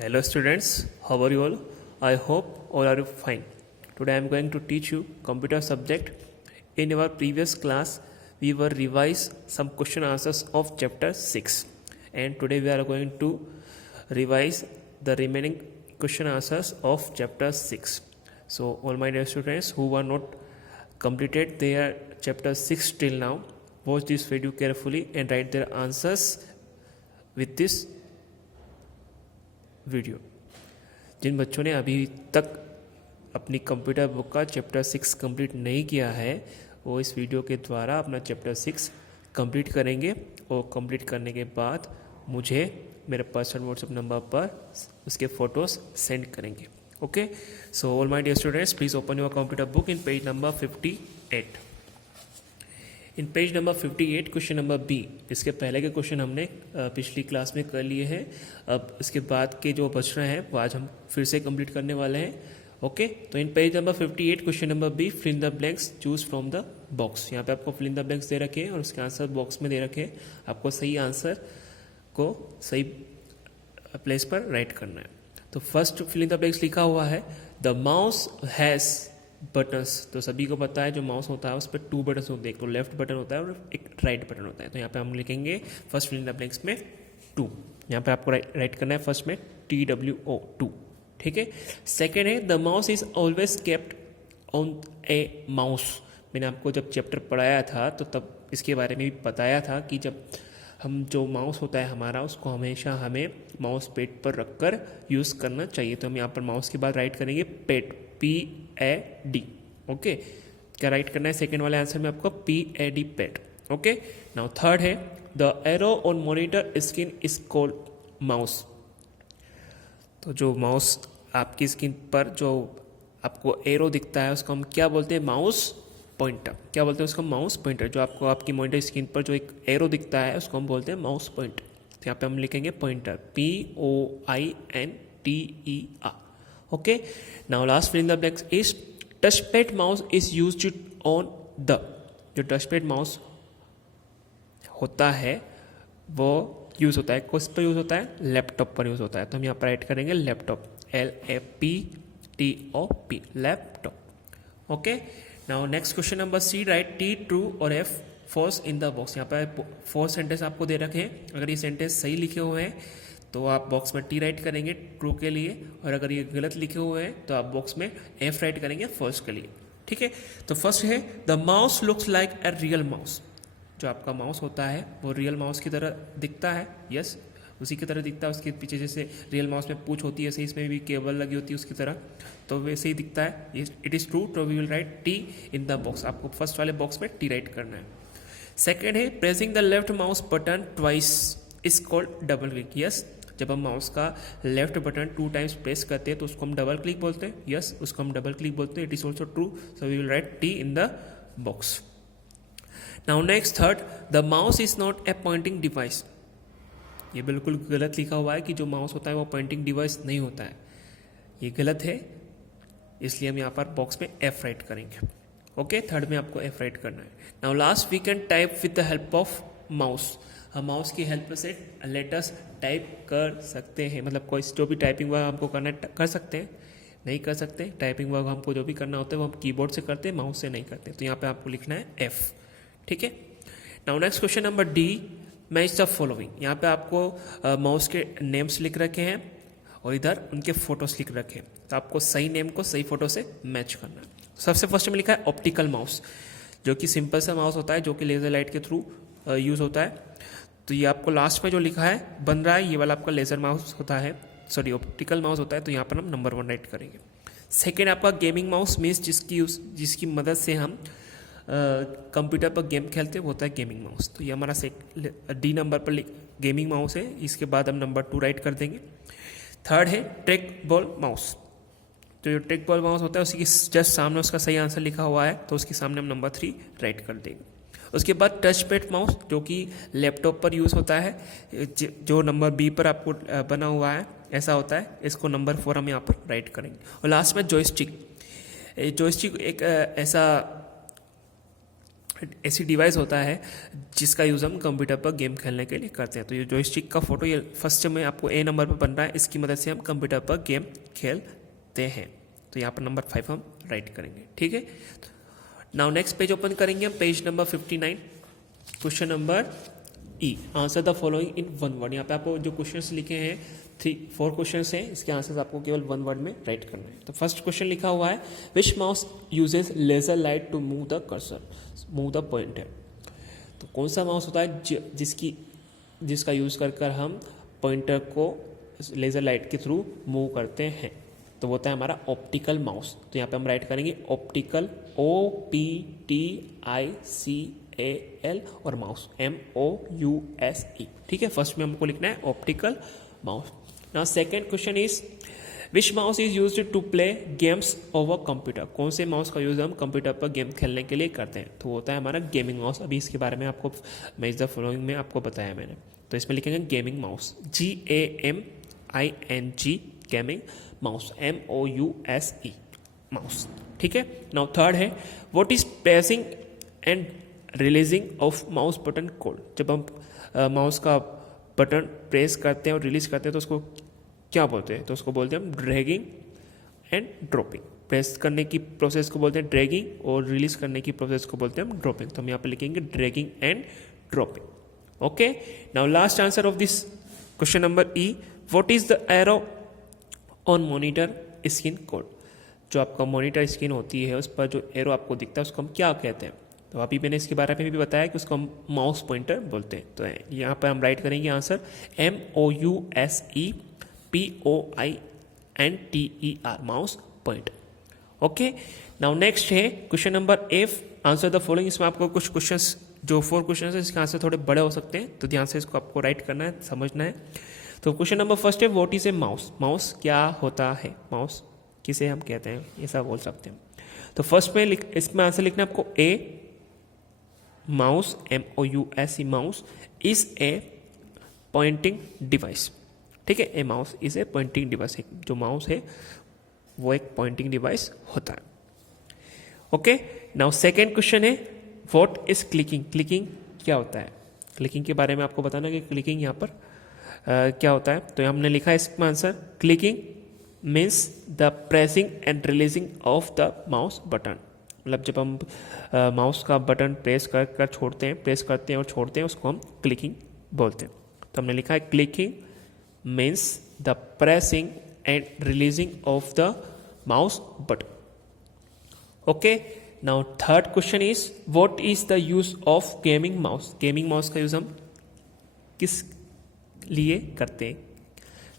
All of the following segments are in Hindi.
Hello students, how are you all? I hope all are fine. Today I am going to teach you computer subject. In our previous class, we were revise some question answers of chapter 6 and today we are going to revise the remaining question answers of chapter 6. So all my dear students who are not completed their chapter 6 till now, watch this video carefully and write their answers with this video. जिन बच्चों ने अभी तक अपनी कंप्यूटर बुक का चैप्टर 6 कंप्लीट नहीं किया है वो इस वीडियो के द्वारा अपना चैप्टर 6 कंप्लीट करेंगे और कंप्लीट करने के बाद मुझे मेरे पर्सनल व्हाट्सएप नंबर पर उसके फ़ोटोज़ सेंड करेंगे। Okay, so all my dear students, please open your computer book in page number 58। In page number 58 question number B. इसके पहले के क्वेश्चन हमने पिछली क्लास में कर लिए हैं। अब इसके बाद के जो बच रहे हैं वो आज हम फिर से कंप्लीट करने वाले हैं। ओके, तो in page number 58 question number B, fill in the blanks, choose from the box. यहाँ पे आपको फिल इन द ब्लैंक्स दे रखे हैं और उसके आंसर बॉक्स में दे रखे हैं। आपको सही आंसर को सही प्लेस पर राइट करना है। तो first fill in the blanks लिखा हुआ है द माउस हैज़ बटन्स। तो सभी को पता है जो माउस होता है उस पर 2 बटन्स होते हैं, एक तो लेफ्ट बटन होता है और एक राइट बटन होता है। तो यहाँ पे हम लिखेंगे first fill in the blanks में 2। यहाँ पे आपको राइट करना है फर्स्ट में TWO 2। ठीक है। सेकेंड है the mouse is always kept on A mouse. मैंने आपको जब चैप्टर पढ़ाया था तो तब इसके बारे में भी बताया था कि जब हम जो माउस होता है हमारा उसको हमेशा हमें माउस पैड पर रखकर यूज़ करना चाहिए। तो हम यहाँ पर माउस के बाद राइट करेंगे पैड, PAD। ओके, क्या राइट करना है सेकेंड वाले आंसर में आपको PAD pad. Okay, now third है the arrow on monitor screen is called mouse. तो जो माउस आपकी स्क्रीन पर जो आपको एरो दिखता है उसको हम क्या बोलते हैं? Mouse pointer. क्या बोलते हैं उसको? Mouse pointer. जो आपको आपकी मॉनिटर स्क्रीन पर जो एक एरो दिखता है उसको हम बोलते हैं माउस पॉइंटर। तो यहाँ पे हम लिखेंगे pointer, POINTER। Okay, now last fill in the blanks is touchpad mouse is used on the. जो टचपैड माउस होता है वो यूज़ होता है किस पर यूज़ होता है? लैपटॉप पर यूज़ होता है। तो हम यहाँ पर राइट करेंगे laptop, LAPTOP, laptop. Okay, now next question number C, write T true और F false in the box. यहाँ पर 4 सेंटेंस आपको दे रखे हैं। अगर ये सेंटेंस सही लिखे हुए हैं तो आप बॉक्स में T राइट करेंगे ट्रू के लिए, और अगर ये गलत लिखे हुए हैं तो आप बॉक्स में F राइट करेंगे फॉल्स के लिए। ठीक है, तो फर्स्ट है the mouse looks like a real mouse. जो आपका माउस होता है वो रियल माउस की तरह दिखता है। यस, उसी की तरह दिखता है। उसके पीछे जैसे रियल माउस में पूंछ होती है ऐसे इसमें भी केबल लगी होती है उसकी तरह, तो वैसे ही दिखता है। इट इज़ ट्रू, तो we will write T in the box. आपको फर्स्ट वाले बॉक्स में T राइट करना है। सेकेंड है pressing the left mouse button twice is called double click. Yes, जब हम माउस का लेफ्ट बटन 2 टाइम्स प्रेस करते हैं तो उसको हम डबल क्लिक बोलते हैं। यस, उसको हम डबल क्लिक बोलते हैं। It is also true, so we will write T in the box. Now next third, the mouse is not a pointing device. ये बिल्कुल गलत लिखा हुआ है कि जो माउस होता है वो पॉइंटिंग डिवाइस नहीं होता है। ये गलत है, इसलिए हम यहाँ पर बॉक्स में F राइट करेंगे। ओके, थर्ड में आपको F राइट करना है। Now last, we can type with the help of mouse. हम माउस की हेल्प से लेटर्स टाइप कर सकते हैं। मतलब कोई जो भी टाइपिंग वर्क हमको करना है कर सकते हैं, नहीं कर सकते। टाइपिंग वर्क हमको जो भी करना होता है वो हम कीबोर्ड से करते हैं, माउस से नहीं करते। तो यहाँ पे आपको लिखना है F। ठीक है, now next question number D, match the following. यहाँ पे आपको माउस के नेम्स लिख रखे हैं और इधर उनके फोटोज लिख रखे हैं। तो आपको सही नेम को सही फोटो से मैच करना है। सबसे फर्स्ट में लिखा है ऑप्टिकल माउस, जो कि सिंपल सा माउस होता है जो कि लेजर लाइट के थ्रू यूज़ होता है। तो ये आपको लास्ट में जो लिखा है बन रहा है ये वाला आपका लेजर माउस होता है, सॉरी ऑप्टिकल माउस होता है। तो यहाँ पर हम नंबर 1 राइट करेंगे। सेकेंड आपका गेमिंग माउस मीन्स जिसकी मदद से हम कंप्यूटर पर गेम खेलते हैं वो होता है गेमिंग माउस। तो ये हमारा D नंबर पर गेमिंग माउस है। इसके बाद हम नंबर 2 राइट कर देंगे। थर्ड है ट्रैक बॉल माउस। तो जो ट्रैक बॉल माउस होता है उसकी जस्ट सामने उसका सही आंसर लिखा हुआ है, तो उसके सामने हम नंबर 3 राइट कर देंगे। उसके बाद टच पैड माउस जो कि लैपटॉप पर यूज़ होता है, जो नंबर B पर आपको बना हुआ है ऐसा होता है। इसको नंबर 4 हम यहाँ पर राइट करेंगे। और लास्ट में जॉयस्टिक। जॉयस्टिक एक ऐसा ऐसी डिवाइस होता है जिसका यूज़ हम कंप्यूटर पर गेम खेलने के लिए करते हैं। तो ये जॉयस्टिक का फोटो ये फर्स्ट में आपको ए नंबर पर बन रहा है, इसकी मदद से हम कंप्यूटर पर गेम खेलते हैं। तो यहाँ पर नंबर 5 हम राइट करेंगे, ठीक है। नाउ नेक्स्ट पेज ओपन करेंगे हम, page number 59, question number E, answer the following in one word. यहाँ पे आपको जो क्वेश्चंस लिखे हैं 4 क्वेश्चंस हैं, इसके आंसर्स आपको केवल 1 वर्ड में राइट करना है। तो फर्स्ट क्वेश्चन लिखा हुआ है which mouse uses laser light to move the cursor, move the pointer. तो कौन सा माउस होता है जिसका यूज़ कर हम पॉइंटर को लेज़र लाइट के थ्रू मूव करते हैं। तो वो होता है हमारा ऑप्टिकल माउस। तो यहाँ पे हम राइट करेंगे ऑप्टिकल, OPTICAL, और माउस MOUSE, ठीक है। फर्स्ट में हमको लिखना है optical mouse. Now second question is which mouse is used to play games over computer. कौन से माउस का यूज़ हम कंप्यूटर पर गेम खेलने के लिए करते हैं। तो होता है हमारा गेमिंग माउस। अभी इसके बारे में आपको मैच द फॉलोइंग में आपको बताया मैंने। तो इसमें लिखेंगे gaming mouse, GAMING, gaming mouse, MOUSE, mouse, ठीक है। नाउ थर्ड है what is pressing and releasing of mouse button code. जब हम माउस का बटन प्रेस करते हैं और रिलीज करते हैं तो उसको क्या बोलते हैं। तो उसको बोलते हैं हम ड्रैगिंग एंड ड्रॉपिंग। प्रेस करने की प्रोसेस को बोलते हैं ड्रैगिंग और रिलीज करने की प्रोसेस को बोलते हैं हम ड्रॉपिंग। तो हम यहाँ पे लिखेंगे dragging and dropping, okay. Now last answer of this question number E, what is the arrow on monitor screen code. जो आपका मॉनिटर स्क्रीन होती है उस पर जो एरो आपको दिखता है उसको हम क्या कहते हैं। तो अभी मैंने इसके बारे में भी बताया कि उसको हम माउस पॉइंटर बोलते हैं। तो यहाँ पर हम राइट करेंगे answer MOUSEPOINTER, mouse pointer, okay. Now next है question number F, answer the following. इसमें आपको कुछ क्वेश्चंस, जो 4 क्वेश्चंस है इसके आंसर थोड़े बड़े हो सकते हैं, तो ध्यान से इसको आपको राइट करना है, समझना है। तो क्वेश्चन नंबर फर्स्ट है what is a mouse. Mouse क्या होता है, माउस किसे हम कहते हैं, ऐसा बोल सकते हैं। तो फर्स्ट में इसमें आंसर लिखना है आपको ए mouse, MOUSE, mouse is a pointing device, ठीक है। ए mouse is a pointing device, जो माउस है वो एक पॉइंटिंग डिवाइस होता है, ओके। नाउ सेकेंड क्वेश्चन है व्हाट इज क्लिकिंग। क्लिकिंग क्या होता है। क्लिकिंग के बारे में आपको बताना कि क्लिकिंग यहाँ पर क्या होता है। तो हमने लिखा है इसमें answer clicking means the pressing and releasing of the mouse button. मतलब जब हम माउस का बटन प्रेस कर छोड़ते हैं, प्रेस करते हैं और छोड़ते हैं, उसको हम क्लिकिंग बोलते हैं। तो हमने लिखा है clicking means the pressing and releasing of the mouse button, okay. Now third question is what is the use of gaming mouse. Gaming mouse का यूज हम किस लिए करते हैं।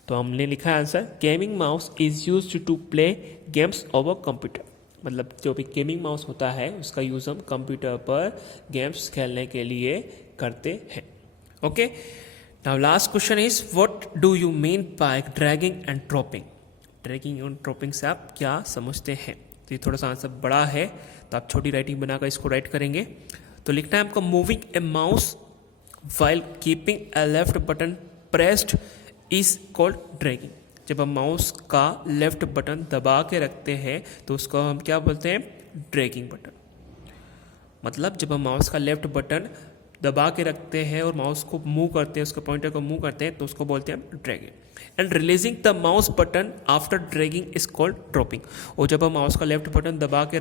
तो हमने लिखा है answer gaming mouse is used to play games over computer. मतलब जो भी गेमिंग माउस होता है उसका यूज हम कंप्यूटर पर गेम्स खेलने के लिए करते हैं, okay. Now last question is what do you mean by dragging and dropping. Dragging and dropping से आप क्या समझते हैं। तो ये थोड़ा सा आंसर बड़ा है, तो आप छोटी राइटिंग बनाकर इसको राइट करेंगे। तो लिखना है आपको moving A mouse while keeping A left button pressed is called dragging. जब हम माउस का लेफ्ट बटन दबा के रखते हैं तो उसको हम क्या बोलते हैं, ड्रैगिंग बटन। मतलब जब हम माउस का लेफ्ट बटन दबा के रखते हैं और माउस को मूव करते हैं, उसके पॉइंटर को मूव करते हैं, तो उसको बोलते हैं dragging. And releasing the mouse button after dragging is called dropping. और जब हम माउस का लेफ्ट बटन दबा के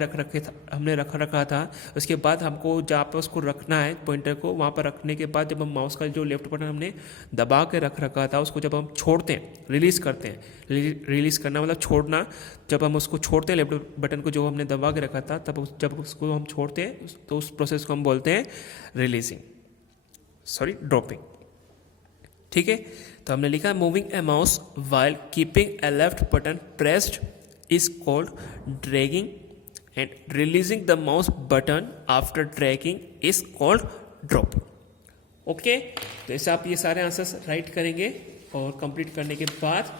हमने रखा था, उसके बाद हमको जहाँ पर उसको रखना है पॉइंटर को, वहाँ पर रखने के बाद जब हम माउस का जो लेफ्ट बटन हमने दबा के रखा था उसको जब हम छोड़ते हैं, रिलीज करते हैं, रिलीज करना मतलब छोड़ना। जब हम उसको छोड़ते हैं लेफ्ट बटन को जो हमने दबा के रखा था, तब जब उसको हम छोड़ते हैं तो उस प्रोसेस को हम बोलते हैं रिलीजिंग, ड्रॉपिंग, ठीक है। तो हमने लिखा moving A mouse while keeping A left button pressed is called dragging and releasing the mouse button after dragging is called dropping, okay. तो ऐसे आप ये सारे आंसर्स राइट करेंगे और कंप्लीट करने के बाद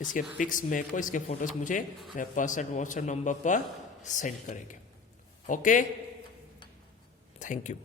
इसके पिक्स मेरे को, इसके फोटोज मुझे मेरे पर्सनल व्हाट्सएप नंबर पर सेंड करेंगे, ओके। Thank you.